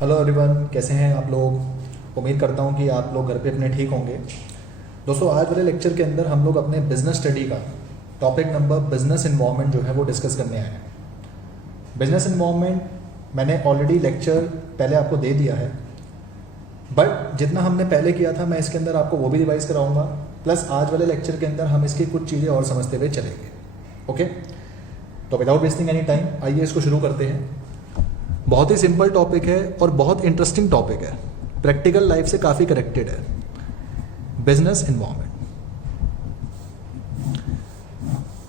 Hello everyone, कैसे हैं आप लोग। उम्मीद करता हूं कि आप लोग घर पे अपने ठीक होंगे। दोस्तों, आज वाले लेक्चर के अंदर हम लोग अपने बिजनेस स्टडी का टॉपिक नंबर बिजनेस इन्वॉल्वमेंट जो है वो डिस्कस करने आए हैं। बिजनेस इन्वॉल्वमेंट मैंने ऑलरेडी लेक्चर पहले आपको दे दिया है, बट जितना हमने पहले किया था मैं इसके अंदर आपको वो भी रिवाइज कराऊंगा, प्लस आज वाले लेक्चर के अंदर हम इसकी कुछ चीज़ें और समझते हुए चलेंगे। ओके, तो विदाउट वेस्टिंग एनी टाइम आइए इसको शुरू करते हैं। बहुत ही सिंपल टॉपिक है और बहुत इंटरेस्टिंग टॉपिक है, प्रैक्टिकल लाइफ से काफ़ी कनेक्टेड है। बिजनेस इन्वॉल्वमेंट,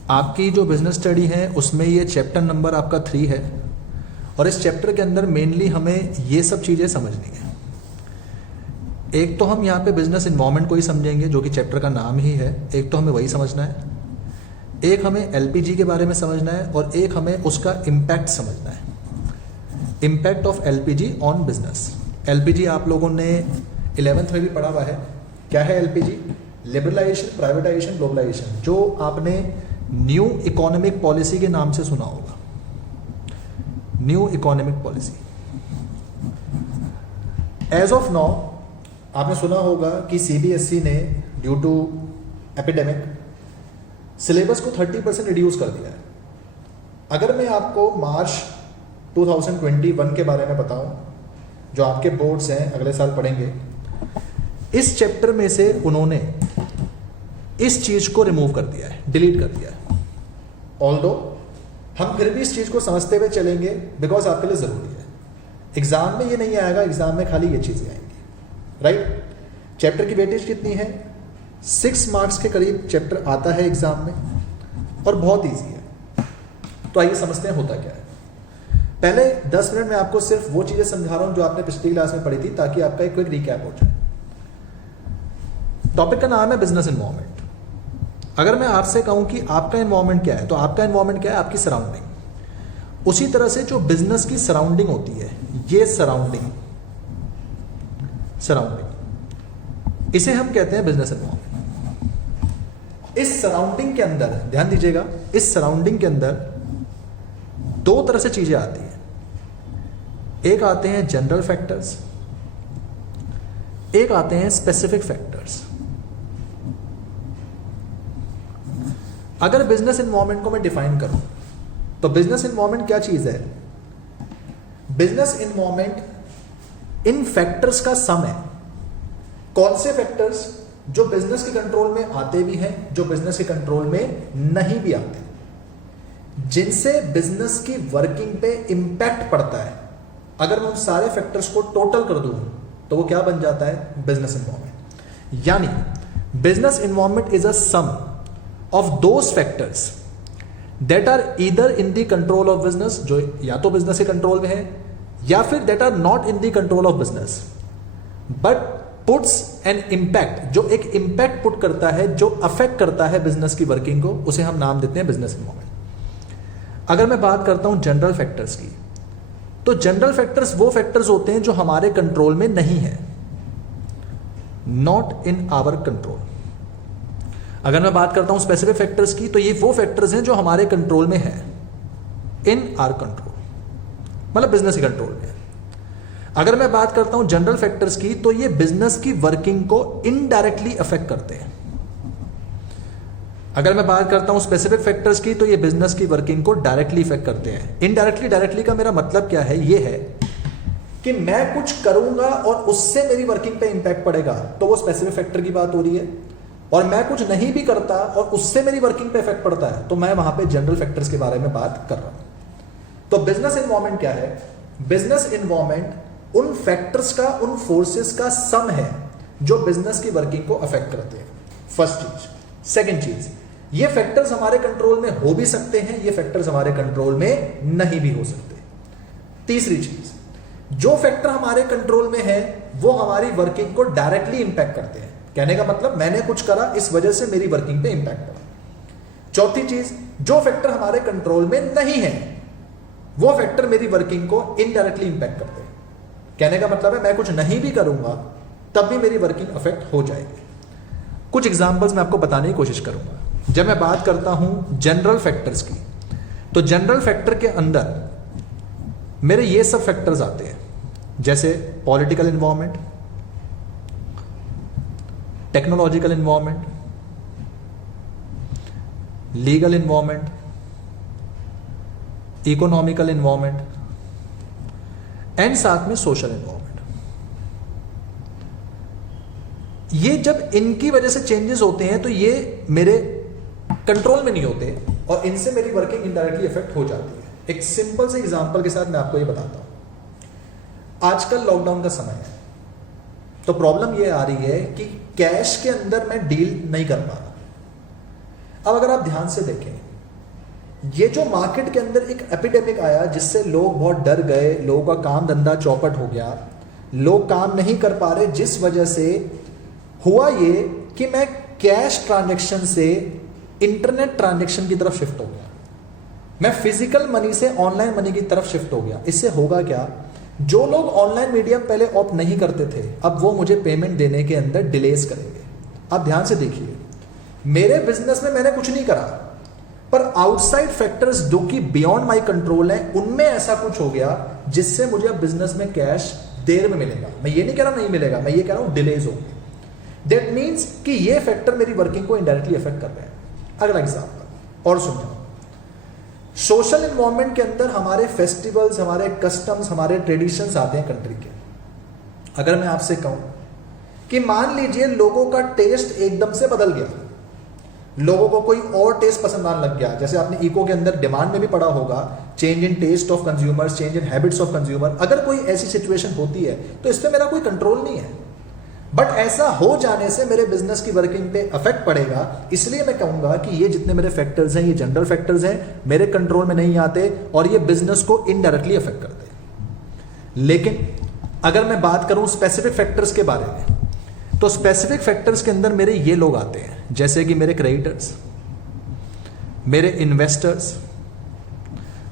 आपकी जो बिजनेस स्टडी है उसमें ये चैप्टर नंबर आपका 3 है और इस चैप्टर के अंदर मेनली हमें ये सब चीज़ें समझनी है। एक तो हम यहाँ पे बिजनेस इन्वॉल्वमेंट को ही समझेंगे जो कि चैप्टर का नाम ही है, एक तो हमें वही समझना है, एक हमें एलपीजी के बारे में समझना है और एक हमें उसका इम्पैक्ट समझना है। Impact of LPG on business. LPG आप लोगों ने 11th में भी पढ़ा हुआ है। क्या है एलपीजी? लिबरलाइजेशन, प्राइवेटाइजेशन, ग्लोबलाइजेशन, जो आपने न्यू इकोनॉमिक पॉलिसी के नाम से सुना होगा। New economic policy. As of now आपने सुना होगा कि सीबीएसई ने ड्यू टू एपिडेमिक सिलेबस को 30% रिड्यूस कर दिया है। अगर मैं आपको मार्च 2021 के बारे में बताऊं, जो आपके बोर्ड्स हैं अगले साल पढ़ेंगे, इस चैप्टर में से उन्होंने इस चीज को रिमूव कर दिया है, डिलीट कर दिया है। ऑल्दो हम फिर भी इस चीज को समझते हुए चलेंगे बिकॉज आपके लिए जरूरी है। एग्जाम में ये नहीं आएगा, एग्जाम में खाली ये चीजें आएंगी, राइट। चैप्टर की वेटेज कितनी है? 6 मार्क्स के करीब चैप्टर आता है एग्जाम में और बहुत ईजी है। तो आइए समझते हैं होता क्या है। पहले 10 मिनट में आपको सिर्फ वो चीजें समझा रहा हूं जो आपने पिछली क्लास में पढ़ी थी, ताकि आपका एक क्विक रिकैप हो जाए। टॉपिक का नाम है बिजनेस इन्वॉल्वमेंट। अगर मैं आपसे कहूं कि आपका इन्वॉल्वमेंट क्या है, तो आपका इन्वॉल्वमेंट क्या है? आपकी सराउंडिंग। उसी तरह से जो बिजनेस की सराउंडिंग होती है, ये सराउंडिंग इसे हम कहते हैं बिजनेस इन्वॉल्वमेंट। इस सराउंडिंग के अंदर ध्यान दीजिएगा, इस सराउंडिंग के अंदर 2 तरह से चीजें आती हैं। एक आते हैं जनरल फैक्टर्स, एक आते हैं स्पेसिफिक फैक्टर्स। अगर बिजनेस इन्वॉल्वमेंट को मैं डिफाइन करूं तो बिजनेस इन्वॉल्वमेंट क्या चीज है? बिजनेस इन्वॉल्वमेंट इन फैक्टर्स का सम है। कौन से फैक्टर्स? जो बिजनेस के कंट्रोल में आते भी हैं, जो बिजनेस के कंट्रोल में नहीं भी आते, जिनसे बिजनेस की वर्किंग पे इंपैक्ट पड़ता है। अगर मैं उन सारे फैक्टर्स को टोटल कर दूं तो वो क्या बन जाता है? Business involvement. यानी business involvement is a sum of those factors that are either in the control of business, जो या तो बिजनेस के कंट्रोल में है, या फिर that are not in the control of business but puts an impact, जो एक इंपैक्ट पुट करता है, जो अफेक्ट करता है बिजनेस की वर्किंग को, उसे हम नाम देते हैं बिजनेस इन्वॉल्वमेंट। अगर मैं बात करता हूं जनरल फैक्टर्स की, तो जनरल फैक्टर्स वो फैक्टर्स होते हैं जो हमारे कंट्रोल में नहीं है, नॉट इन आवर कंट्रोल। अगर मैं बात करता हूं स्पेसिफिक फैक्टर्स की, तो ये वो फैक्टर्स हैं जो हमारे कंट्रोल में है, इन आवर कंट्रोल, मतलब बिजनेस के कंट्रोल में है। अगर मैं बात करता हूं जनरल फैक्टर्स की, तो ये बिजनेस की वर्किंग को इनडायरेक्टली अफेक्ट करते हैं। अगर मैं बात करता हूं स्पेसिफिक फैक्टर्स की, तो ये बिजनेस की वर्किंग को डायरेक्टली इफेक्ट करते हैं। इनडायरेक्टली, डायरेक्टली का मेरा मतलब क्या है? ये है कि मैं कुछ करूंगा और उससे मेरी वर्किंग पे इंपैक्ट पड़ेगा, तो वो स्पेसिफिक फैक्टर की बात हो रही है। और मैं कुछ नहीं भी करता और उससे मेरी वर्किंग पे इफेक्ट पड़ता है, तो मैं वहां पे जनरल फैक्टर्स के बारे में बात कर रहा हूं। तो बिजनेस इन्वॉल्वमेंट क्या है? बिजनेस इन्वॉल्वमेंट उन फैक्टर्स का, उन फोर्सेस का सम है जो बिजनेस की वर्किंग को अफेक्ट करते हैं। फर्स्ट चीज। सेकेंड चीज, ये फैक्टर्स हमारे कंट्रोल में हो भी सकते हैं, ये फैक्टर्स हमारे कंट्रोल में नहीं भी हो सकते। तीसरी चीज, जो फैक्टर हमारे कंट्रोल में है वो हमारी वर्किंग को डायरेक्टली इंपैक्ट करते हैं। कहने का मतलब मैंने कुछ करा, इस वजह से मेरी वर्किंग पे इंपैक्ट पड़ा। चौथी चीज, जो फैक्टर हमारे कंट्रोल में नहीं है वो फैक्टर मेरी वर्किंग को इनडायरेक्टली इंपैक्ट करते हैं। कहने का मतलब है मैं कुछ नहीं भी करूंगा तब भी मेरी वर्किंग अफेक्ट हो जाएगी। कुछ एग्जांपल्स मैं आपको बताने की कोशिश करूंगा। जब मैं बात करता हूं जनरल फैक्टर्स की, तो जनरल फैक्टर के अंदर मेरे ये सब फैक्टर्स आते हैं जैसे political environment, technological environment, legal environment, economical environment and साथ में सोशल इन्वायरमेंट। ये जब इनकी वजह से चेंजेस होते हैं तो ये मेरे कंट्रोल में नहीं होते और इनसे मेरी वर्किंग इनडायरेक्टली इफेक्ट हो जाती है। एक सिंपल से एग्जांपल के साथ मैं आपको ये बताता हूं। आजकल लॉकडाउन का समय है तो प्रॉब्लम ये आ रही है कि कैश के अंदर मैं डील नहीं कर पा रहा। अब अगर आप ध्यान से देखें, ये जो मार्केट के अंदर एक एपिडेमिक आया जिससे लोग बहुत डर गए, लोगों का काम धंधा चौपट हो गया, लोग काम नहीं कर पा रहे, जिस वजह से हुआ ये कि मैं कैश ट्रांजैक्शन से इंटरनेट ट्रांजैक्शन की तरफ शिफ्ट हो गया, मैं फिजिकल मनी से ऑनलाइन मनी की तरफ शिफ्ट हो गया। इससे होगा क्या, जो लोग ऑनलाइन मीडियम पहले ऑप्ट नहीं करते थे अब वो मुझे पेमेंट देने के अंदर डिलेस करेंगे। आप ध्यान से देखिए, मेरे बिजनेस में मैंने कुछ नहीं करा पर आउटसाइड फैक्टर्स जो कि बियॉन्ड माई कंट्रोल है उनमें ऐसा कुछ हो गया जिससे मुझे अब बिजनेस में कैश देर में मिलेगा। मैं ये नहीं कह रहा नहीं मिलेगा, मैं ये कह रहा हूं डिलेज होंगे। दैट मीन्स कि ये फैक्टर मेरी वर्किंग को इनडायरेक्टली अफेक्ट कर रहे हैं। अगला एग्जाम्पल और सुनिए, सोशल इन्वायरमेंट के अंदर हमारे फेस्टिवल्स, हमारे कस्टम्स, हमारे ट्रेडिशंस आते हैं कंट्री के। अगर मैं आपसे कहूं कि मान लीजिए लोगों का टेस्ट एकदम से बदल गया, लोगों को कोई और टेस्ट पसंद आने लग गया, जैसे आपने इको के अंदर डिमांड में भी पढ़ा होगा, change in taste of consumers, change in habits of consumer. अगर कोई ऐसी सिचुएशन होती है तो इस पर मेरा कोई कंट्रोल नहीं है, बट ऐसा हो जाने से मेरे बिजनेस की वर्किंग पे अफेक्ट पड़ेगा। इसलिए मैं कहूंगा कि ये जितने मेरे फैक्टर्स हैं ये जनरल फैक्टर्स हैं, मेरे कंट्रोल में नहीं आते और ये बिजनेस को इनडायरेक्टली अफेक्ट करते हैं। लेकिन अगर मैं बात करूं स्पेसिफिक फैक्टर्स के बारे में, तो स्पेसिफिक फैक्टर्स के अंदर मेरे ये लोग आते हैं, जैसे कि मेरे क्रेडिटर्स, मेरे इन्वेस्टर्स,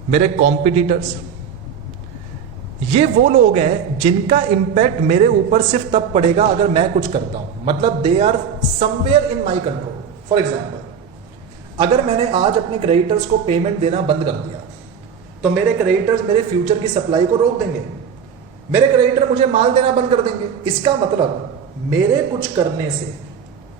मेरे कॉम्पिटिटर्स। ये वो लोग हैं जिनका इंपैक्ट मेरे ऊपर सिर्फ तब पड़ेगा अगर मैं कुछ करता हूं, मतलब they are somewhere in my control. For example, अगर मैंने आज अपने क्रेडिटर्स को पेमेंट देना बंद कर दिया तो मेरे क्रेडिटर्स मेरे फ्यूचर की सप्लाई को रोक देंगे, मेरे क्रेडिटर मुझे माल देना बंद कर देंगे। इसका मतलब मेरे कुछ करने से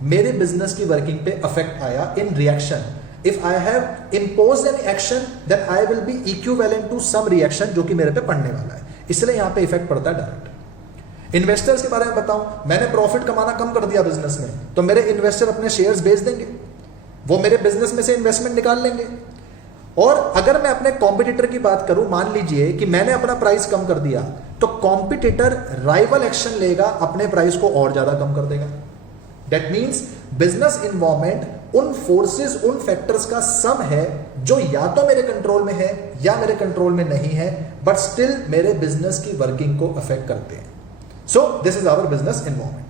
मेरे बिजनेस की वर्किंग पे अफेक्ट आया in reaction. If I have imposed an action then I will be equivalent to some reaction जो कि मेरे पे पड़ने वाला है, इसलिए यहां पे इफेक्ट पड़ता है डायरेक्ट। इन्वेस्टर्स के बारे में बताऊं, मैंने प्रॉफिट कमाना कम कर दिया बिजनेस में तो मेरे इन्वेस्टर अपने शेयर्स बेच देंगे, वो मेरे बिजनेस में से इन्वेस्टमेंट निकाल लेंगे। और अगर मैं अपने कॉम्पिटिटर की बात करूं, मान लीजिए कि मैंने अपना प्राइस कम कर दिया तो कॉम्पिटिटर राइवल एक्शन लेगा, अपने प्राइस को और ज्यादा कम कर देगा। दैट मीन्स बिजनेस इन्वायरमेंट उन फोर्सेस, उन फैक्टर्स का सम है जो या तो मेरे कंट्रोल में है या मेरे कंट्रोल में नहीं है, बट स्टिल मेरे बिजनेस की वर्किंग को अफेक्ट करते हैं। So this is our business environment.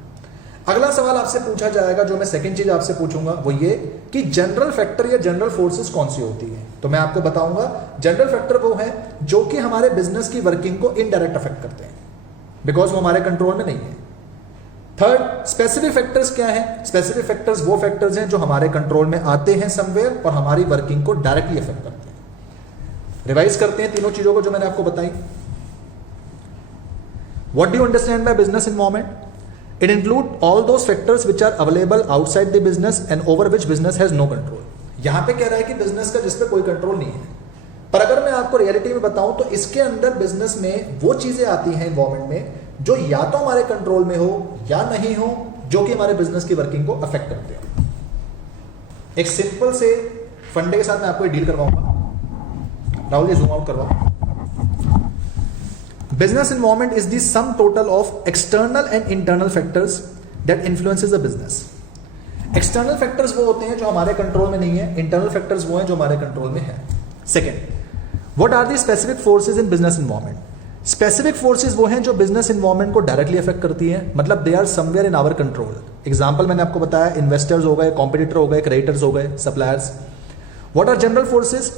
अगला सवाल आपसे पूछा जाएगा, जो मैं सेकंड चीज आपसे पूछूंगा वो ये कि जनरल फैक्टर या जनरल फोर्सेस कौन सी होती है। तो मैं आपको बताऊंगा जनरल फैक्टर वो है जो कि हमारे बिजनेस की वर्किंग को इनडायरेक्ट अफेक्ट करते हैं, बिकॉज वो हमारे कंट्रोल में नहीं है। थर्ड, स्पेसिफिक फैक्टर्स क्या है? स्पेसिफिक फैक्टर्स वो फैक्टर्स हैं जो हमारे कंट्रोल में आते हैं समवेयर और हमारी वर्किंग को डायरेक्टली अफेक्ट करते हैं। रिवाइज करते हैं तीनों चीजों को जो मैंने आपको बताई। What do you understand by business environment? It include all those factors which are available outside the business and over which business has no control. यहां पे कह रहा है कि बिजनेस का जिस पे कोई कंट्रोल नहीं है, पर अगर मैं आपको रियलिटी में बताऊं तो इसके अंदर बिजनेस में वो चीजें आती हैं इन्वायरमेंट में जो या तो हमारे कंट्रोल में हो या नहीं हो, जो कि हमारे बिजनेस की वर्किंग को अफेक्ट करते हैं। एक सिंपल से फंडे के साथ मैं आपको डील करवाऊंगा। राहुल जी जूम आउट करवाओ। Business environment is the sum total of external and internal factors that influences the business. External factors वो होते हैं जो हमारे कंट्रोल में नहीं है, internal factors वो हैं जो हमारे कंट्रोल में है। Second, what are the specific forces in business environment? Specific forces वो हैं जो business environment को directly affect करती हैं, मतलब they are somewhere in our control. Example मैंने आपको बताया, investors हो गए, competitor हो गए, creditors हो गए, suppliers. What are general forces?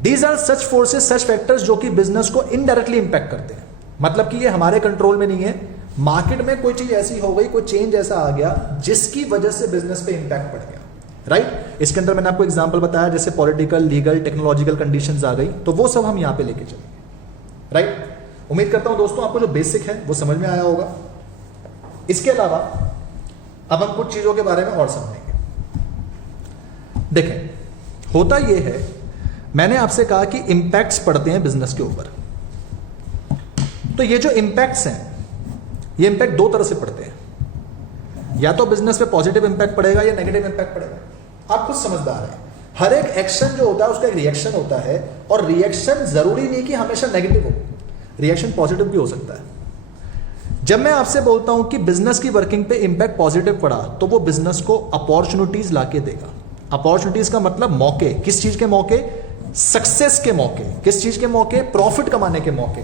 These are such forces, such factors जो कि बिजनेस को इनडायरेक्टली इंपैक्ट करते हैं, मतलब कि ये हमारे कंट्रोल में नहीं है। मार्केट में कोई चीज ऐसी हो गई, कोई चेंज ऐसा आ गया जिसकी वजह से बिजनेस पे इंपैक्ट पड़ गया, राइट? इसके अंदर मैंने आपको एग्जांपल बताया, जैसे पॉलिटिकल, लीगल, टेक्नोलॉजिकल कंडीशंस आ गई, तो वो सब हम यहां पे लेके चलेंगे, राइट? उम्मीद करता हूं दोस्तों आपको जो बेसिक है वो समझ में आया होगा। इसके अलावा अब हम कुछ चीजों के बारे में और समझेंगे। देखें, होता यह है, मैंने आपसे कहा कि इंपैक्ट्स पड़ते हैं बिजनेस के ऊपर। तो ये जो इंपैक्ट्स हैं, ये इंपैक्ट दो तरह से पड़ते हैं, या तो बिजनेस पे पॉजिटिव इंपैक्ट पड़ेगा या नेगेटिव इंपैक्ट पड़ेगा। आप खुद समझदार हैं। हर एक एक्शन जो होता है उसका एक रिएक्शन होता है, और रिएक्शन जरूरी नहीं कि हमेशा नेगेटिव हो, रिएक्शन पॉजिटिव भी हो सकता है। जब मैं आपसे बोलता हूं कि बिजनेस की वर्किंग पे इंपैक्ट पॉजिटिव पड़ा, तो वो बिजनेस को अपॉर्चुनिटीज लाके देगा। अपॉर्चुनिटीज का मतलब मौके। किस चीज के मौके? सक्सेस के मौके। किस चीज के मौके? प्रॉफिट कमाने के मौके।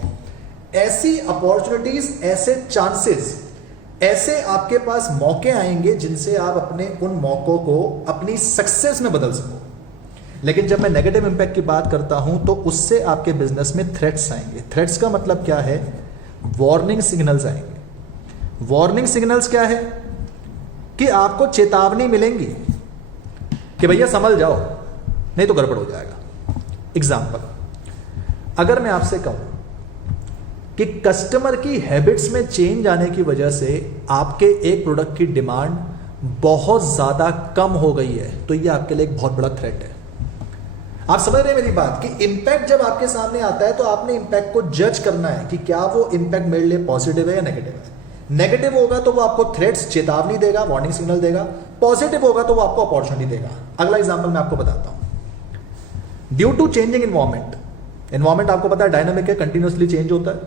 ऐसी अपॉर्चुनिटीज, ऐसे चांसेस, ऐसे आपके पास मौके आएंगे जिनसे आप अपने उन मौकों को अपनी सक्सेस में बदल सको। लेकिन जब मैं नेगेटिव इंपैक्ट की बात करता हूं तो उससे आपके बिजनेस में थ्रेट्स आएंगे। थ्रेट्स का मतलब क्या है? वार्निंग सिग्नल्स आएंगे। वार्निंग सिग्नल्स क्या है? कि आपको चेतावनी मिलेंगी कि भैया संभल जाओ, नहीं तो गड़बड़ हो जाएगा। एग्जाम्पल, अगर मैं आपसे कहूं कि कस्टमर की हैबिट्स में चेंज आने की वजह से आपके एक प्रोडक्ट की डिमांड बहुत ज्यादा कम हो गई है, तो यह आपके लिए एक बहुत बड़ा थ्रेट है। आप समझ रहे हैं मेरी बात? कि इंपैक्ट जब आपके सामने आता है तो आपने इंपैक्ट को जज करना है कि क्या वो इंपैक्ट मेरे लिए पॉजिटिव है या नेगेटिव है। नेगेटिव होगा तो वो आपको थ्रेट्स, चेतावनी देगा, वार्निंग सिग्नल देगा। पॉजिटिव होगा तो वो आपको अपॉर्चुनिटी देगा। अगला एग्जांपल मैं आपको बताता हूं। Due to changing environment, environment आपको पता है डायनामिक है, कंटिन्यूसली चेंज होता है,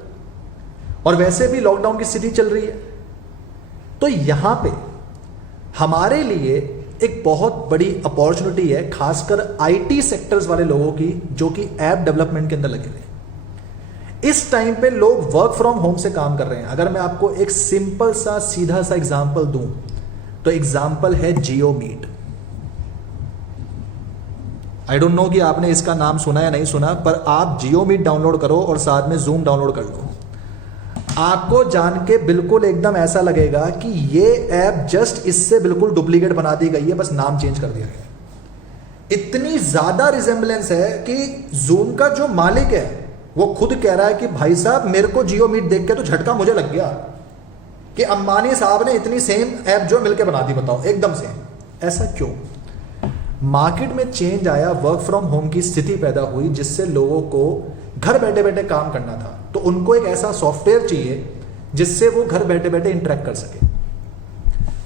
और वैसे भी लॉकडाउन की स्थिति चल रही है। तो यहां पे हमारे लिए एक बहुत बड़ी अपॉर्चुनिटी है, खासकर आईटी सेक्टर्स वाले लोगों की, जो कि ऐप डेवलपमेंट के अंदर लगे हुए हैं। इस टाइम पे लोग वर्क फ्रॉम होम से काम कर रहे हैं। अगर मैं आपको एक सिंपल सा सीधा सा एग्जांपल दूं तो एग्जांपल है जियो मीट। आई डोंट नो कि आपने इसका नाम सुना या नहीं सुना, पर आप जियो मीट डाउनलोड करो और साथ में जूम डाउनलोड कर लो। आपको जान के बिल्कुल एकदम ऐसा लगेगा कि ये ऐप जस्ट इससे बिल्कुल डुप्लीकेट बना दी गई है, बस नाम चेंज कर दिया गया। इतनी ज्यादा रिजेंबलेंस है कि जूम का जो मालिक है वो खुद कह रहा है कि भाई साहब मेरे को जियो मीट देख के तो झटका मुझे लग गया कि अंबानी साहब ने इतनी सेम ऐप जो मिलके बना दी, बताओ एकदम सेम। ऐसा क्यों? मार्केट में चेंज आया, वर्क फ्रॉम होम की स्थिति पैदा हुई, जिससे लोगों को घर बैठे बैठे काम करना था। तो उनको एक ऐसा सॉफ्टवेयर चाहिए जिससे वो घर बैठे बैठे इंटरेक्ट कर सके।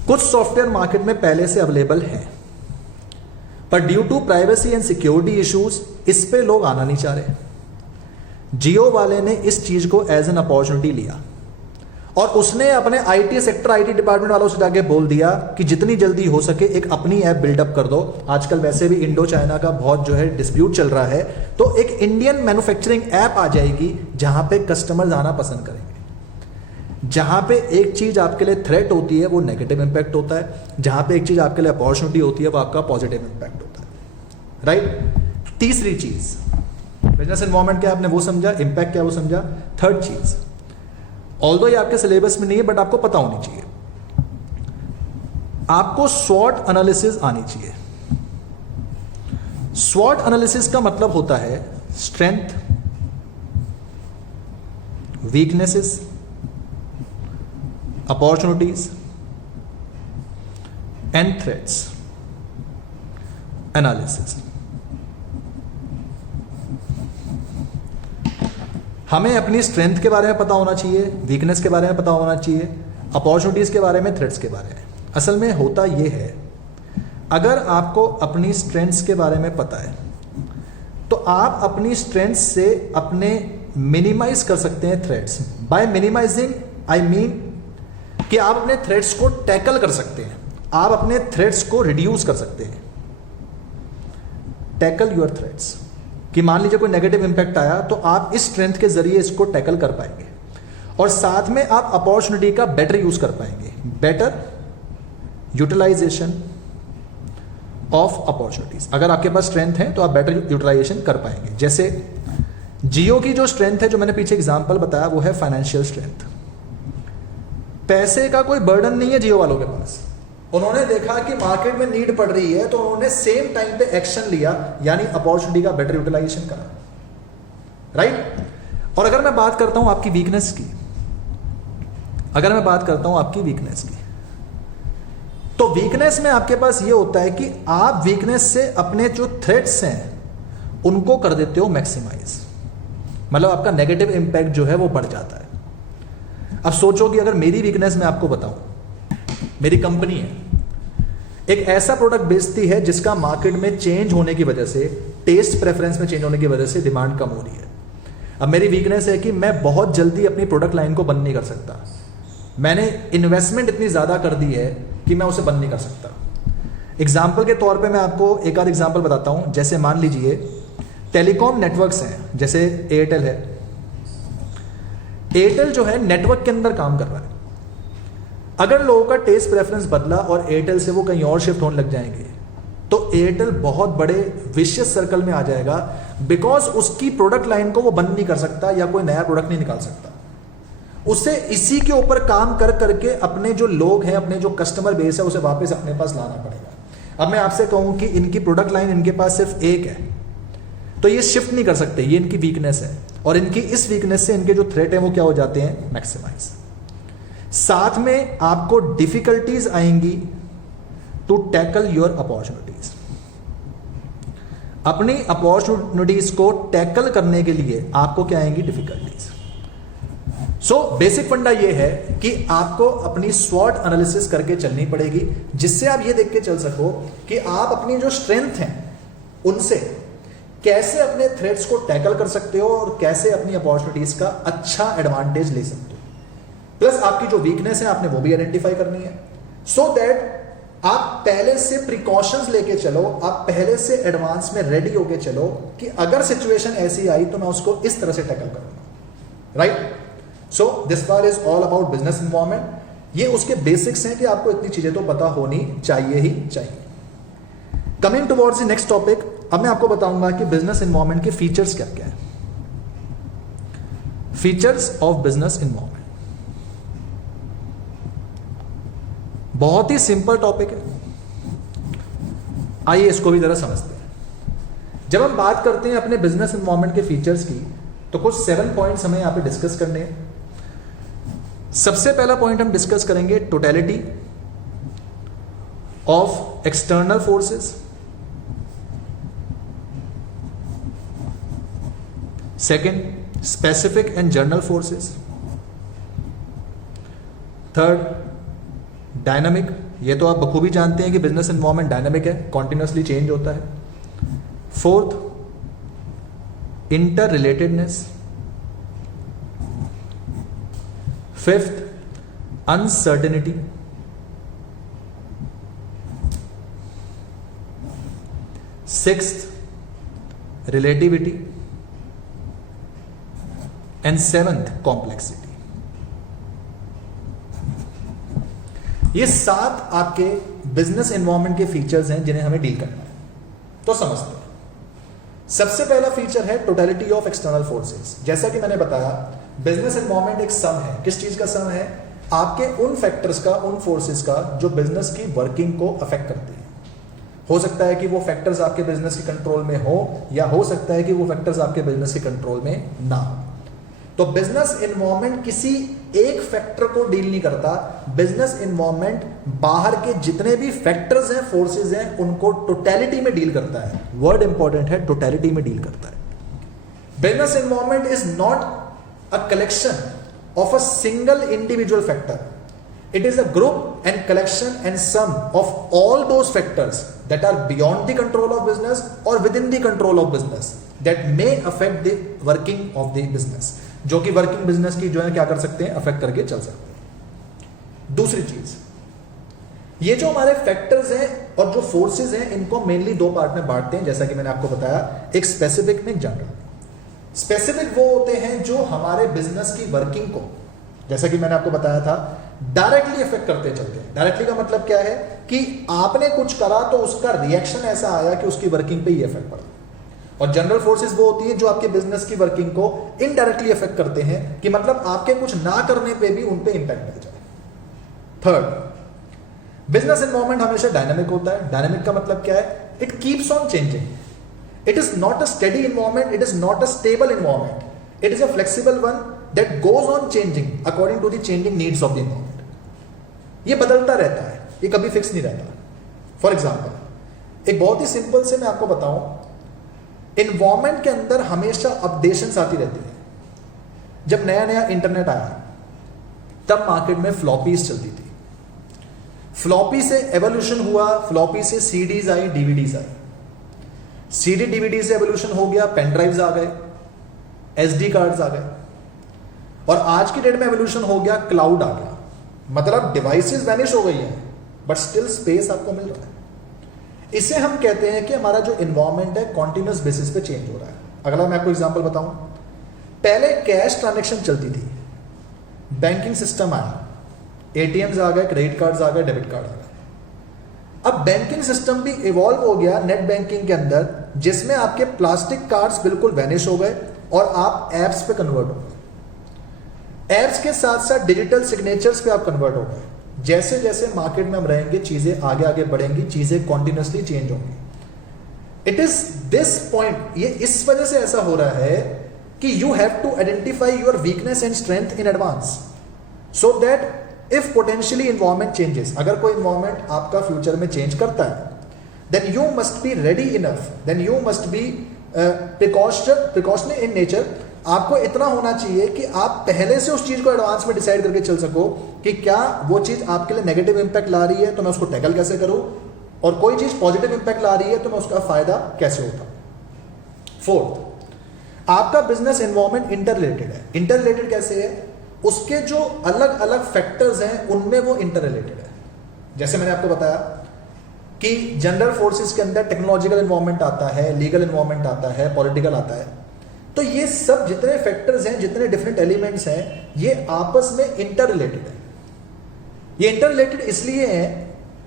कुछ सॉफ्टवेयर मार्केट में पहले से अवेलेबल हैं, पर due to privacy and security issues इस पे लोग आना नहीं चाह रहे। जियो वाले ने इस चीज को एज एन अपॉर्चुनिटी लिया और उसने अपने आईटी सेक्टर, आईटी डिपार्टमेंट वालों से जाके बोल दिया कि जितनी जल्दी हो सके एक अपनी ऐप बिल्डअप कर दो। आजकल वैसे भी इंडो चाइना का बहुत जो है डिस्प्यूट चल रहा है, तो एक इंडियन मैन्युफैक्चरिंग ऐप आ जाएगी जहां पे कस्टमर आना पसंद करेंगे। जहां पे एक चीज आपके लिए थ्रेट होती है वो नेगेटिव इंपैक्ट होता है, जहां पे एक चीज आपके लिए अपॉर्चुनिटी होती है वो आपका पॉजिटिव इंपैक्ट होता है। राइट? तीसरी चीज, बिजनेस एनवायरनमेंट क्या आपने वो समझा, इंपैक्ट क्या वो समझा। थर्ड चीज, ऑल्दो ये आपके सिलेबस में नहीं है बट आपको पता होनी चाहिए, आपको स्वॉट एनालिसिस आनी चाहिए। स्वॉट एनालिसिस का मतलब होता है strength, weaknesses, opportunities and threats analysis. हमें अपनी स्ट्रेंथ के बारे में पता होना चाहिए, वीकनेस के बारे में पता होना चाहिए, अपॉर्चुनिटीज के बारे में, थ्रेट्स के बारे में। असल में होता यह है, अगर आपको अपनी स्ट्रेंथ्स के बारे में पता है तो आप अपनी स्ट्रेंथ्स से अपने मिनिमाइज कर सकते हैं threats. By minimising I mean कि आप अपने थ्रेट्स को टैकल कर सकते हैं, आप अपने थ्रेट्स को रिड्यूस कर सकते हैं। टैकल योर थ्रेट्स, कि मान लीजिए कोई नेगेटिव इंपैक्ट आया तो आप इस स्ट्रेंथ के जरिए इसको टैकल कर पाएंगे, और साथ में आप अपॉर्चुनिटी का बेटर यूज कर पाएंगे। Better utilisation of opportunities. अगर आपके पास स्ट्रेंथ है तो आप बेटर यूटिलाइजेशन कर पाएंगे। जैसे जियो की जो स्ट्रेंथ है, जो मैंने पीछे एग्जांपल बताया, वो है फाइनेंशियल स्ट्रेंथ। पैसे का कोई बर्डन नहीं है जियो वालों के पास। उन्होंने देखा कि मार्केट में नीड पड़ रही है तो उन्होंने सेम टाइम पे एक्शन लिया, यानी अपॉर्चुनिटी का बेटर यूटिलाइजेशन करा। राइट? और अगर मैं बात करता हूं आपकी वीकनेस की, अगर मैं बात करता हूं आपकी वीकनेस की, तो वीकनेस में आपके पास ये होता है कि आप वीकनेस से अपने जो थ्रेट्स हैं उनको कर देते हो मैक्सिमाइज, मतलब आपका नेगेटिव इंपैक्ट जो है वो बढ़ जाता है। अब सोचो कि अगर मेरी वीकनेस मैं आपको बताऊं, मेरी कंपनी है, एक ऐसा प्रोडक्ट बेचती है जिसका मार्केट में चेंज होने की वजह से, टेस्ट प्रेफरेंस में चेंज होने की वजह से डिमांड कम हो रही है। अब मेरी वीकनेस है कि मैं बहुत जल्दी अपनी प्रोडक्ट लाइन को बंद नहीं कर सकता, मैंने इन्वेस्टमेंट इतनी ज़्यादा कर दी है कि मैं उसे बंद नहीं कर सकता। एग्जाम्पल के तौर पे मैं आपको एक आध एग्जाम्पल बताता हूँ। जैसे मान लीजिए टेलीकॉम नेटवर्क्स हैं, जैसे एयरटेल है। एयरटेल जो है नेटवर्क के अंदर काम कर रहा है। अगर लोगों का टेस्ट प्रेफरेंस बदला और एयरटेल से वो कहीं और शिफ्ट होने लग जाएंगे, तो एयरटेल बहुत बड़े विशियस सर्कल में आ जाएगा, बिकॉज उसकी प्रोडक्ट लाइन को वो बंद नहीं कर सकता या कोई नया प्रोडक्ट नहीं निकाल सकता। उसे इसी के ऊपर काम कर करके अपने जो लोग हैं, अपने जो कस्टमर बेस है, उसे वापस अपने पास लाना पड़ेगा। अब मैं आपसे कहूं कि इनकी प्रोडक्ट लाइन इनके पास सिर्फ एक है, तो ये शिफ्ट नहीं कर सकते, ये इनकी वीकनेस है। और इनकी इस वीकनेस से इनके जो थ्रेट है वो क्या हो जाते हैं, मैक्सिमाइज। साथ में आपको डिफिकल्टीज आएंगी टू टैकल योर अपॉर्चुनिटीज। अपनी अपॉर्चुनिटीज को टैकल करने के लिए आपको क्या आएंगी, डिफिकल्टीज। सो बेसिक फंडा ये है कि आपको अपनी स्वॉट एनालिसिस करके चलनी पड़ेगी, जिससे आप ये देख के चल सको कि आप अपनी जो स्ट्रेंथ हैं उनसे कैसे अपने थ्रेट्स को टैकल कर सकते हो और कैसे अपनी अपॉर्चुनिटीज का अच्छा एडवांटेज ले सकते हो। प्लस आपकी जो वीकनेस है आपने वो भी आइडेंटिफाई करनी है, सो दैट आप पहले से प्रिकॉशंस लेके चलो, आप पहले से एडवांस में रेडी होके चलो कि अगर सिचुएशन ऐसी आई तो मैं उसको इस तरह से टैकल करूंगा। Right? So this part is all about business environment. ये उसके बेसिक्स हैं कि आपको इतनी चीजें तो पता होनी चाहिए ही चाहिए। Coming towards the next topic, अब मैं आपको बताऊंगा कि बिजनेस एनवायरनमेंट के फीचर्स क्या क्या है। फीचर्स ऑफ बिजनेस एनवायरनमेंट बहुत ही सिंपल टॉपिक है, आइए इसको भी जरा समझते हैं। जब हम बात करते हैं अपने बिजनेस एनवायरनमेंट के फीचर्स की, तो कुछ 7 पॉइंट्स हमें यहां पे डिस्कस करने हैं। सबसे पहला पॉइंट हम डिस्कस करेंगे totality of external forces. Second, specific and general forces. Third, dynamic. ये तो आप बखूबी जानते हैं कि बिजनेस एनवायरनमेंट डायनामिक है, कॉन्टिन्यूसली चेंज होता है। Fourth, inter relatedness. Fifth, uncertainty. Sixth, relativity. And seventh, complexity. ये 7 आपके बिजनेस एनवायरनमेंट के फीचर्स हैं जिन्हें हमें डील करना है। तो समझते हैं। सबसे पहला फीचर है टोटलिटी ऑफ एक्सटर्नल फोर्सेस। जैसा कि मैंने बताया, बिजनेस एनवायरनमेंट एक सम है। किस चीज का सम है? आपके उन फैक्टर्स का, उन फोर्सेस का जो बिजनेस की वर्किंग को अफेक्ट करते हैं। हो सकता है कि वो फैक्टर्स आपके बिजनेस के कंट्रोल में हो, या हो सकता है कि वो फैक्टर्स आपके बिजनेस के कंट्रोल में ना हो। तो बिजनेस एनवायरनमेंट किसी एक फैक्टर को डील नहीं करता। बिजनेस एनवायरनमेंट बाहर के जितने भी फैक्टर्स हैं, फोर्सेस हैं, उनको टोटलिटी में डील करता है। वर्ड इंपॉर्टेंट है, टोटलिटी में डील करता है। Business environment is not a collection of a single individual factor. It is a group and collection and sum of all those factors that are beyond the control of business or within the control of business that may affect the working of the business. जो कि working business की जो है क्या कर सकते हैं, affect करके चल सकते हैं। दूसरी चीज, ये जो हमारे फैक्टर्स हैं और जो फोर्सेस हैं, इनको मेनली 2 पार्ट में बांटते हैं, जैसा कि मैंने आपको बताया, एक स्पेसिफिक में, एक जनरल। स्पेसिफिक वो होते हैं जो हमारे बिजनेस की वर्किंग को, जैसा कि मैंने आपको बताया था, डायरेक्टली इफेक्ट करते चलते हैं। डायरेक्टली का मतलब क्या है कि आपने कुछ करा तो उसका रिएक्शन ऐसा आया कि उसकी वर्किंग पे ही इफेक्ट पड़ा। और जनरल फोर्सेस वो होती है जो आपके बिजनेस की वर्किंग को इनडायरेक्टली इफेक्ट करते हैं, कि मतलब आपके कुछ ना करने पे भी उन पे इंपैक्ट मिल जाए। थर्ड, बिजनेस एनवायरनमेंट हमेशा डायनामिक होता है। डायनामिक का मतलब क्या है? It keeps on changing. It is not a steady environment, it is not a stable environment. It is a flexible one that goes on changing according to the changing needs of the environment. ये बदलता रहता है, ये कभी fix नहीं रहता। For example एक बहुत ही सिंपल से मैं आपको बताऊं, एनवायरमेंट के अंदर हमेशा अपडेशंस आती रहती है। जब नया नया इंटरनेट आया तब मार्केट में फ्लॉपीज चलती थी, फ्लॉपी से एवोल्यूशन हुआ, फ्लॉपी से सीडीज आई, डीवीडीज आई, सीडी डीवीडी से एवोल्यूशन हो गया, पेन ड्राइव्स आ गए, एसडी कार्ड्स आ गए, और आज की डेट में एवोल्यूशन हो गया, क्लाउड आ गया। मतलब डिवाइसेस वैनिश हो गई हैं बट स्टिल स्पेस आपको मिल रहा है। इसे हम कहते हैं कि हमारा जो एनवायरमेंट है कॉन्टिन्यूस बेसिस पे चेंज हो रहा है। अगला मैं आपको एग्जांपल बताऊं, पहले कैश ट्रांजैक्शन चलती थी, बैंकिंग सिस्टम आया, एटीएम्स आ गए, क्रेडिट कार्ड्स आ गए, डेबिट कार्ड आ गए। अब बैंकिंग सिस्टम भी इवॉल्व हो गया नेट बैंकिंग के अंदर, जिसमें आपके प्लास्टिक कार्ड्स बिल्कुल वैनिश हो गए और आप एप्स पे कन्वर्ट हो गए। एप्स के साथ साथ डिजिटल सिग्नेचर्स पे आप कन्वर्ट हो गए। जैसे जैसे मार्केट में हम रहेंगे, चीजें आगे आगे बढ़ेंगी, चीजें कॉन्टिन्यूसली चेंज होंगी। इट इज दिस पॉइंट, ये इस वजह से ऐसा हो रहा है कि you have to identify your weakness and strength in advance, so that if potentially environment changes, अगर कोई इन्वायरमेंट आपका फ्यूचर में चेंज करता है, then you must be ready enough, then you must be precautionary in nature. आपको इतना होना चाहिए कि आप पहले से उस चीज को एडवांस में डिसाइड करके चल सको कि क्या वो चीज आपके लिए नेगेटिव इंपैक्ट ला रही है तो मैं उसको टैकल कैसे करूं, और कोई चीज पॉजिटिव इंपैक्ट ला रही है तो मैं उसका फायदा कैसे उठाऊं। फोर्थ, आपका बिजनेस एनवायरमेंट इंटररिलेटेड है। इंटररिलेटेड कैसे है? उसके जो अलग अलग फैक्टर्स हैं उनमें वो इंटररिलेटेड है। जैसे मैंने आपको बताया कि जनरल फोर्सेस के अंदर टेक्नोलॉजिकल एनवायरमेंट आता है, लीगल एनवायरमेंट आता है, पॉलिटिकल आता है। तो ये सब जितने फैक्टर्स हैं, जितने डिफरेंट एलिमेंट्स हैं, ये आपस में इंटररिलेटेड है। ये इंटररिलेटेड इसलिए है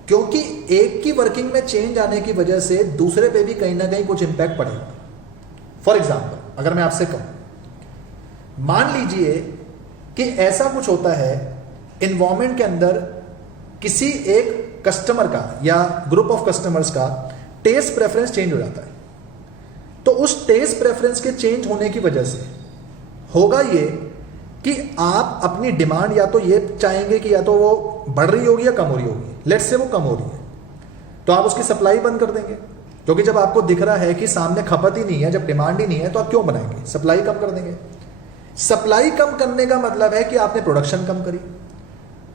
क्योंकि एक की वर्किंग में चेंज आने की वजह से दूसरे पे भी कहीं ना कहीं कुछ इंपैक्ट पड़ेगा। फॉर एग्जाम्पल, अगर मैं आपसे कहूं, मान लीजिए कि ऐसा कुछ होता है एनवायरमेंट के अंदर, किसी एक कस्टमर का या ग्रुप ऑफ कस्टमर्स का टेस्ट प्रेफरेंस चेंज हो जाता है। तो उस टेस्ट प्रेफरेंस के चेंज होने की वजह से होगा ये कि आप अपनी डिमांड या तो ये चाहेंगे कि या तो वो बढ़ रही होगी या कम हो रही होगी। लेट्स से वो कम हो रही है तो आप उसकी सप्लाई बंद कर देंगे, क्योंकि जब आपको दिख रहा है कि सामने खपत ही नहीं है, जब डिमांड ही नहीं है, तो आप क्यों बनाएंगे? सप्लाई कम कर देंगे। सप्लाई कम करने का मतलब है कि आपने प्रोडक्शन कम करी।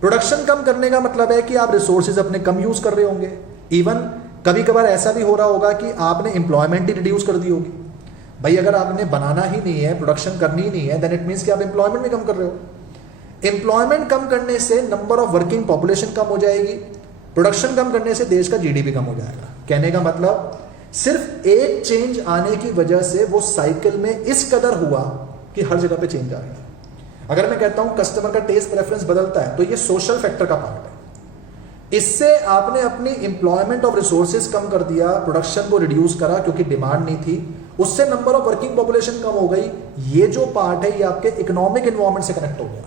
प्रोडक्शन कम करने का मतलब है कि आप रिसोर्सेज अपने कम यूज कर रहे होंगे। इवन कभी कभार ऐसा भी हो रहा होगा कि आपने एम्प्लॉयमेंट ही रिड्यूस कर दी होगी। भाई अगर आपने बनाना ही नहीं है, प्रोडक्शन करनी ही नहीं है, देन इट मींस कि आप एम्प्लॉयमेंट भी कम कर रहे हो। एम्प्लॉयमेंट कम करने से नंबर ऑफ वर्किंग पॉपुलेशन कम हो जाएगी, प्रोडक्शन कम करने से देश का जीडीपी कम हो जाएगा। कहने का मतलब सिर्फ एक चेंज आने की वजह से वो साइकिल में इस कदर हुआ कि हर जगह पे चेंज आ गया। अगर मैं कहता हूं कस्टमर का टेस्ट प्रेफरेंस बदलता है, तो ये सोशल फैक्टर का पार्ट है। इससे आपने अपनी एम्प्लॉयमेंट ऑफ रिसोर्सेज कम कर दिया, प्रोडक्शन को रिड्यूस करा क्योंकि डिमांड नहीं थी, उससे नंबर ऑफ वर्किंग पॉपुलेशन कम हो गई। ये जो पार्ट है ये आपके इकोनॉमिक एनवायरमेंट से कनेक्ट हो गया।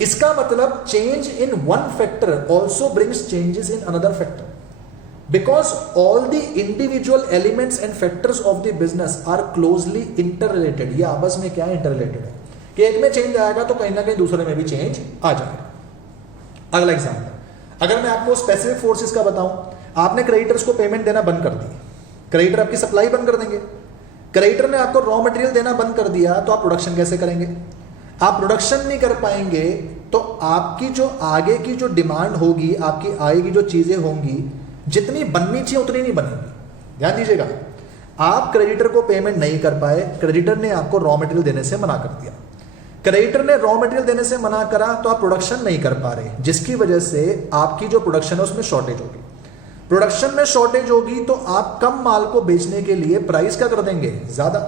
इसका मतलब change in one factor also brings changes in another factor, because all the individual elements and factors of the business are closely interrelated. ये आपस में क्या इंटररिलेटेड है कि एक में चेंज आएगा तो कहीं ना कहीं दूसरे में भी चेंज आ जाएगा। अगला एग्जाम्पल, अगर मैं आपको स्पेसिफिक फोर्सेस का बताऊं, आपने क्रेडिटर्स को पेमेंट देना बंद कर दी, क्रेडिटर आपकी सप्लाई बंद कर देंगे। क्रेडिटर ने आपको रॉ मटेरियल देना बंद कर दिया तो आप प्रोडक्शन कैसे करेंगे? आप प्रोडक्शन नहीं कर पाएंगे तो आपकी जो आगे की जो डिमांड होगी, आपकी आगे की जो चीजें होंगी, जितनी बननी चाहिए उतनी नहीं बनेंगी। ध्यान दीजिएगा, आप क्रेडिटर को पेमेंट नहीं कर पाए, क्रेडिटर ने आपको रॉ मटेरियल देने से मना कर दिया। क्रेडिटर ने रॉ मटेरियल देने से मना करा तो आप प्रोडक्शन नहीं कर पा रहे, जिसकी वजह से आपकी जो प्रोडक्शन है उसमें शॉर्टेज होगी। प्रोडक्शन में शॉर्टेज होगी तो आप कम माल को बेचने के लिए प्राइस क्या कर देंगे? ज्यादा,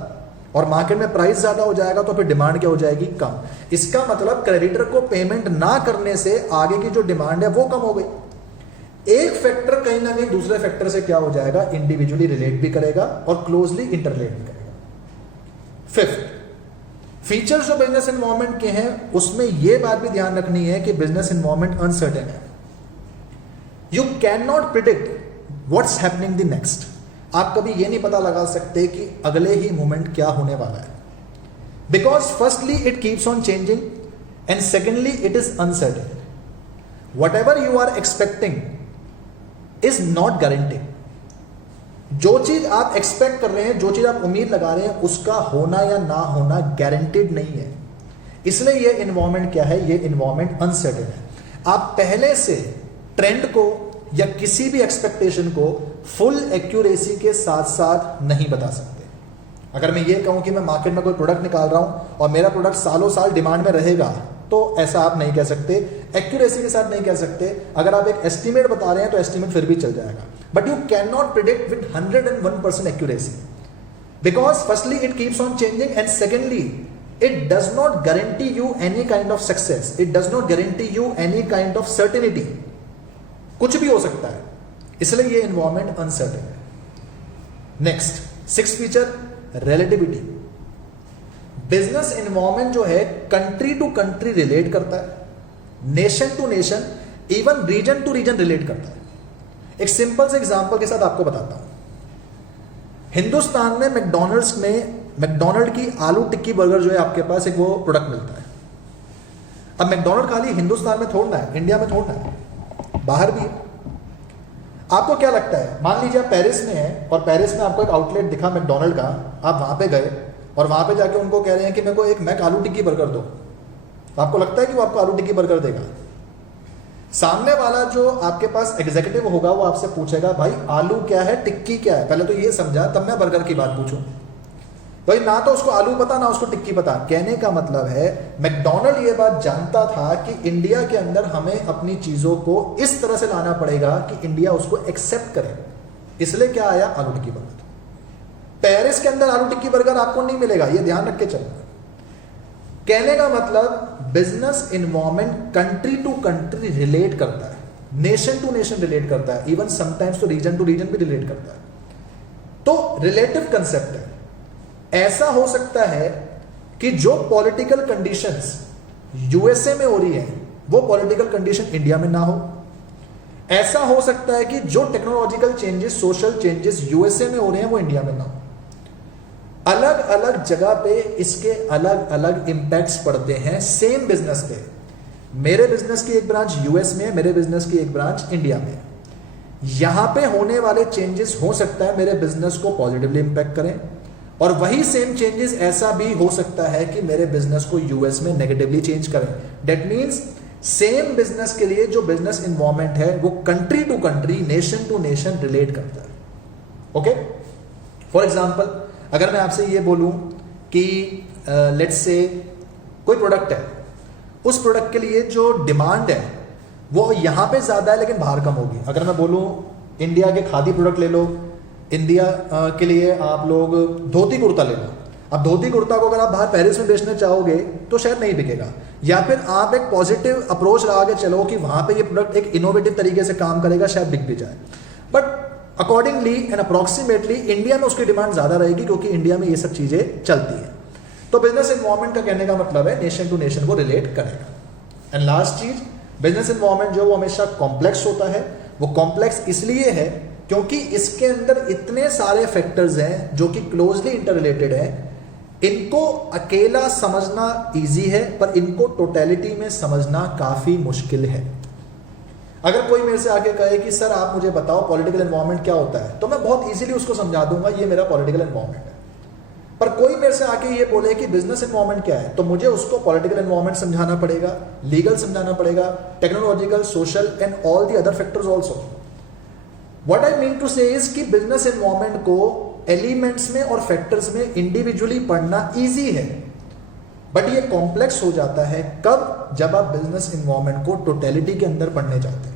और मार्केट में प्राइस ज्यादा हो जाएगा तो फिर डिमांड क्या हो जाएगी? कम। इसका मतलब क्रेडिटर को पेमेंट ना करने से आगे की जो डिमांड है वो कम हो गई। एक फैक्टर कहीं ना कहीं दूसरे फैक्टर से क्या हो जाएगा? इंडिविजुअली रिलेट भी करेगा और क्लोजली इंटररिलेट भी करेगा। फिफ्थ, फीचर्स जो बिजनेस एनवायरमेंट के हैं उसमें यह बात भी ध्यान रखनी है कि बिजनेस एनवायरमेंट अनसर्टेन है। You can not predict what's happening the next. आप कभी यह नहीं पता लगा सकते कि अगले ही मोमेंट क्या होने वाला है। Because firstly it keeps on changing and secondly it is uncertain. Whatever you are expecting is not guaranteed. जो चीज आप एक्सपेक्ट कर रहे हैं, जो चीज आप उम्मीद लगा रहे हैं, उसका होना या ना होना गारंटीड नहीं है. इसलिए ये इन्वायरमेंट क्या है, ये इन्वायरमेंट अनसर्टेन है. आप पहले से ट्रेंड को या किसी भी एक्सपेक्टेशन को फुल एक्यूरेसी के साथ साथ नहीं बता सकते. अगर मैं ये कहूं कि मैं मार्केट में कोई प्रोडक्ट निकाल रहा हूं और मेरा प्रोडक्ट सालों साल डिमांड में रहेगा, तो ऐसा आप नहीं कह सकते, एक्यूरेसी के साथ नहीं कह सकते. अगर आप एक एस्टिमेट बता रहे हैं तो एस्टिमेट फिर भी चल जाएगा, but you can not predict with 101% accuracy, because firstly it keeps on changing and secondly it does not guarantee you any kind of success, it does not guarantee you any kind of certainty. कुछ भी हो सकता है, इसलिए ये environment uncertain है. Next, sixth feature, relativity. Business environment जो है कंट्री टू कंट्री रिलेट करता है, nation to nation, even region to region relate करता है. एक सिंपल से एग्जांपल के साथ आपको बताता हूं. हिंदुस्तान में मैकडॉनल्ड की आलू टिक्की बर्गर जो है आपके पास एक वो प्रोडक्ट मिलता है. अब मैकडॉनल्ड खाली हिंदुस्तान में थोड़ना है, इंडिया में थोड़ना है, बाहर भी है. आपको क्या लगता है, मान लीजिए आप पेरिस में हैं और पेरिस में आपको एक आउटलेट दिखा मैकडॉनल्ड का, आप वहां पे गए और वहां पे जाके उनको कह रहे हैं कि मेरे को एक मैक आलू टिक्की बर्गर दो, तो आपको लगता है कि वो आपको आलू टिक्की बर्गर देगा? सामने वाला जो आपके पास एग्जीक्यूटिव होगा वो आपसे पूछेगा, भाई आलू क्या है, टिक्की क्या है, पहले तो ये समझा तब मैं बर्गर की बात पूछूं. भाई ना तो उसको आलू पता ना उसको टिक्की पता. कहने का मतलब है मैकडॉनल्ड ये बात जानता था कि इंडिया के अंदर हमें अपनी चीजों को इस तरह से लाना पड़ेगा कि इंडिया उसको एक्सेप्ट करे, इसलिए क्या आया, आलू टिक्की बर्गर. पेरिस के अंदर आलू टिक्की बर्गर आपको नहीं मिलेगा, ये ध्यान रख के चलना. कहने का मतलब business environment country to country relate करता है, नेशन टू नेशन रिलेट करता है, इवन समटाइम्स तो रीजन टू रीजन भी रिलेट करता है. तो रिलेटिव कंसेप्ट है. ऐसा हो सकता है कि जो पॉलिटिकल कंडीशंस यूएसए में हो रही है वो पॉलिटिकल कंडीशन इंडिया में ना हो. ऐसा हो सकता है कि जो technological changes, social changes USA में हो रहे हैं वो इंडिया में ना हो. अलग अलग जगह पे इसके अलग अलग इंपैक्ट्स पड़ते हैं सेम बिजनेस पे. मेरे बिजनेस की एक ब्रांच यूएस में है, मेरे बिजनेस की एक ब्रांच इंडिया में है. यहां पे होने वाले चेंजेस हो सकता है मेरे बिजनेस को पॉजिटिवली इंपैक्ट करें, और वही सेम चेंजेस ऐसा भी हो सकता है कि मेरे बिजनेस को यूएस में नेगेटिवली चेंज करें. दैट मींस सेम बिजनेस के लिए जो बिजनेस इन्वायरमेंट है वो country to country, nation to nation relate करता है. ओके, फॉर एग्जांपल अगर मैं आपसे ये बोलूं कि लेट्स से कोई प्रोडक्ट है, उस प्रोडक्ट के लिए जो डिमांड है वो यहां पे ज्यादा है लेकिन बाहर कम होगी. अगर मैं बोलूं इंडिया के खादी प्रोडक्ट ले लो, इंडिया के लिए आप लोग धोती कुर्ता ले लो. अब धोती कुर्ता को अगर आप बाहर पेरिस में बेचना चाहोगे तो शायद नहीं बिकेगा, या फिर आप एक पॉजिटिव अप्रोच लगा के चलो कि वहां पे ये प्रोडक्ट एक इनोवेटिव तरीके से काम करेगा, शायद बिक भी जाए. But accordingly and approximately India में उसकी डिमांड ज्यादा रहेगी क्योंकि इंडिया में ये सब चीजें चलती है. तो बिजनेस एनवायरमेंट का कहने का मतलब है नेशन टू नेशन को रिलेट करेगा. एंड लास्ट चीज, बिजनेस एनवायरमेंट जो वो हमेशा कॉम्प्लेक्स होता है. वो कॉम्प्लेक्स इसलिए है क्योंकि इसके अंदर इतने सारे फैक्टर्स हैं जो कि क्लोजली इंटर रिलेटेड है. इनको अकेला समझना इजी है पर इनको टोटलिटी में समझना काफी मुश्किल है. अगर कोई मेरे से आके कहे कि सर आप मुझे बताओ पॉलिटिकल एनवायरमेंट क्या होता है, तो मैं बहुत इजीली उसको समझा दूंगा ये मेरा पॉलिटिकल एनवायरमेंट है. पर कोई मेरे से आके ये बोले कि बिजनेस एनवायरमेंट क्या है, तो मुझे उसको पॉलिटिकल एनवायरमेंट समझाना पड़ेगा, लीगल समझाना पड़ेगा, technological, social and all the other factors also. What I mean to say is कि बिजनेस एनवायरमेंट को एलिमेंट्स में और फैक्टर्स में इंडिविजुअली पढ़ना इजी है, बट ये कॉम्प्लेक्स हो जाता है कब, जब आप बिजनेस एनवायरमेंट को टोटलिटी के अंदर पढ़ने जाते हैं.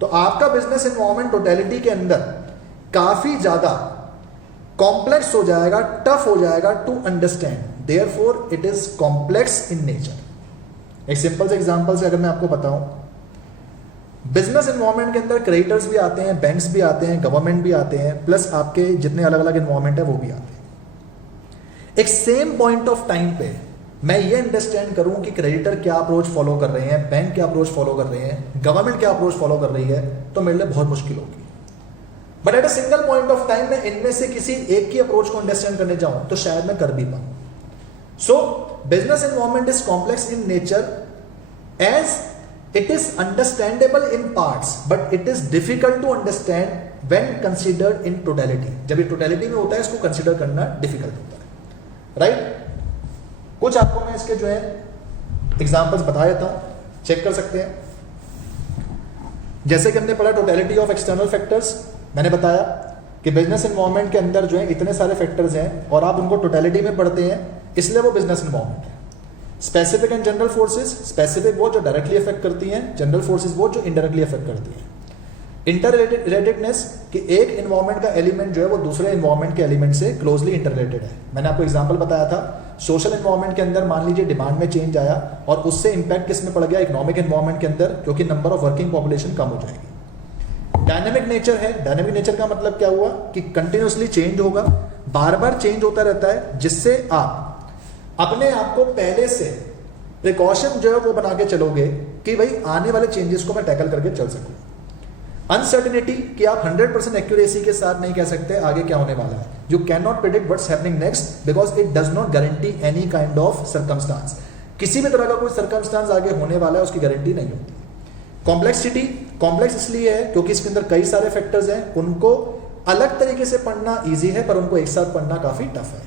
तो आपका बिजनेस एनवायरमेंट टोटलिटी के अंदर काफी ज्यादा कॉम्प्लेक्स हो जाएगा, टफ हो जाएगा to understand. Therefore it is complex in nature. एक सिंपल से एग्जांपल से अगर मैं आपको बताऊं, बिजनेस एनवायरमेंट के अंदर क्रेडिटर्स भी आते हैं, बैंक्स भी आते हैं, गवर्नमेंट भी आते हैं, प्लस आपके जितने अलग अलग एनवायरमेंट है वो भी आते हैं. एक सेम पॉइंट ऑफ टाइम पे मैं ये अंडरस्टैंड करूं कि क्रेडिटर क्या अप्रोच फॉलो कर रहे हैं, बैंक क्या अप्रोच फॉलो कर रहे हैं, गवर्नमेंट क्या अप्रोच फॉलो कर रही है, तो मेरे लिए बहुत मुश्किल होगी. But at a single point of time में इनमें से किसी एक की अप्रोच को अंडरस्टैंड करने जाऊं तो शायद मैं कर भी पाऊं. So business environment is complex in nature as it is understandable in parts but it is difficult to understand when considered in totality. जब ये totality में होता है इसको consider करना difficult होता है, right? कुछ आपको मैं इसके जो है examples बता देता हूं, चेक कर सकते हैं। जैसे कि हमने पढ़ा totality of external factors, मैंने बताया कि business environment के अंदर जो है इतने सारे factors हैं और आप उनको totality में पढ़ते हैं, इसलिए वो business environment है। Specific and general forces, specific वो जो डायरेक्टली अफेक्ट करती हैं, जनरल फोर्सेस वो जो इनडायरेक्टली अफेक्ट करती हैं। इंटररिलेटेडनेस कि एक इन्वायरमेंट का एलिमेंट जो है वो दूसरे इन्वायरमेंट के एलिमेंट से क्लोजली इंटररिलेटेड है। मैंने आपको एग्जांपल बताया था, सोशल इन्वायरमेंट के अंदर मान लीजिए डिमांड में चेंज आया और उससे इंपैक्ट किस में पड़ गया, इकोनॉमिक इन्वायरमेंट के अंदर, क्योंकि नंबर ऑफ वर्किंग पॉपुलेशन कम हो जाएगी। डायनेमिक नेचर है, डायनेमिक नेचर का मतलब क्या हुआ कि कंटिन्यूसली चेंज होगा, बार बार चेंज होता रहता है, जिससे आप अपने आप को पहले से प्रिकॉशन जो है वो बना के चलोगे कि भाई आने वाले चेंजेस को मैं टैकल करके चल सकूं। अनसर्टेनिटी कि आप 100% एक्यूरेसी के साथ नहीं कह सकते आगे क्या होने वाला है। You can not predict what's happening next because it does not guarantee any kind of circumstance. किसी भी तरह का कोई सर्कमस्टांस आगे होने वाला है उसकी गारंटी नहीं होती। कॉम्प्लेक्सिटी, कॉम्प्लेक्स इसलिए है क्योंकि इसके अंदर कई सारे फैक्टर्स हैं, उनको अलग तरीके से पढ़ना ईजी है पर उनको एक साथ पढ़ना काफी टफ है।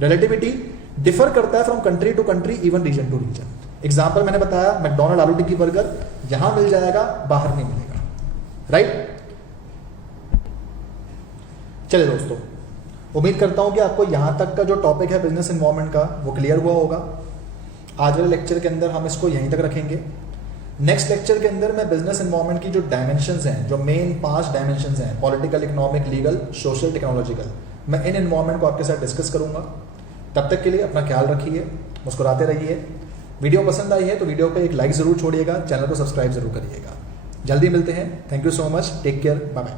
रिलेटिविटी डिफर करता है from country to country, even region to region. Example मैंने बताया, मैकडॉनल्ड आलू टिक्की बर्गर यहां मिल जाएगा, बाहर नहीं मिलेगा, राइट? चलिए दोस्तों, उम्मीद करता हूं कि आपको यहां तक का जो टॉपिक है बिजनेस एनवायरनमेंट का वो क्लियर हुआ होगा। आज वाले लेक्चर के अंदर हम इसको यहीं तक रखेंगे। नेक्स्ट लेक्चर के अंदर मैं बिजनेस एनवायरनमेंट की जो डायमेंशंस हैं, जो मेन 5 डायमेंशंस हैं, political, economic, legal, social, technological, मैं इन एनवायरनमेंट को आपके साथ डिस्कस करूंगा। तब तक के लिए अपना ख्याल रखिए, मुस्कुराते रहिए। वीडियो पसंद आई है तो वीडियो पे एक लाइक जरूर छोड़िएगा, चैनल को सब्सक्राइब जरूर करिएगा। जल्दी मिलते हैं। Thank you so much, take care, bye bye.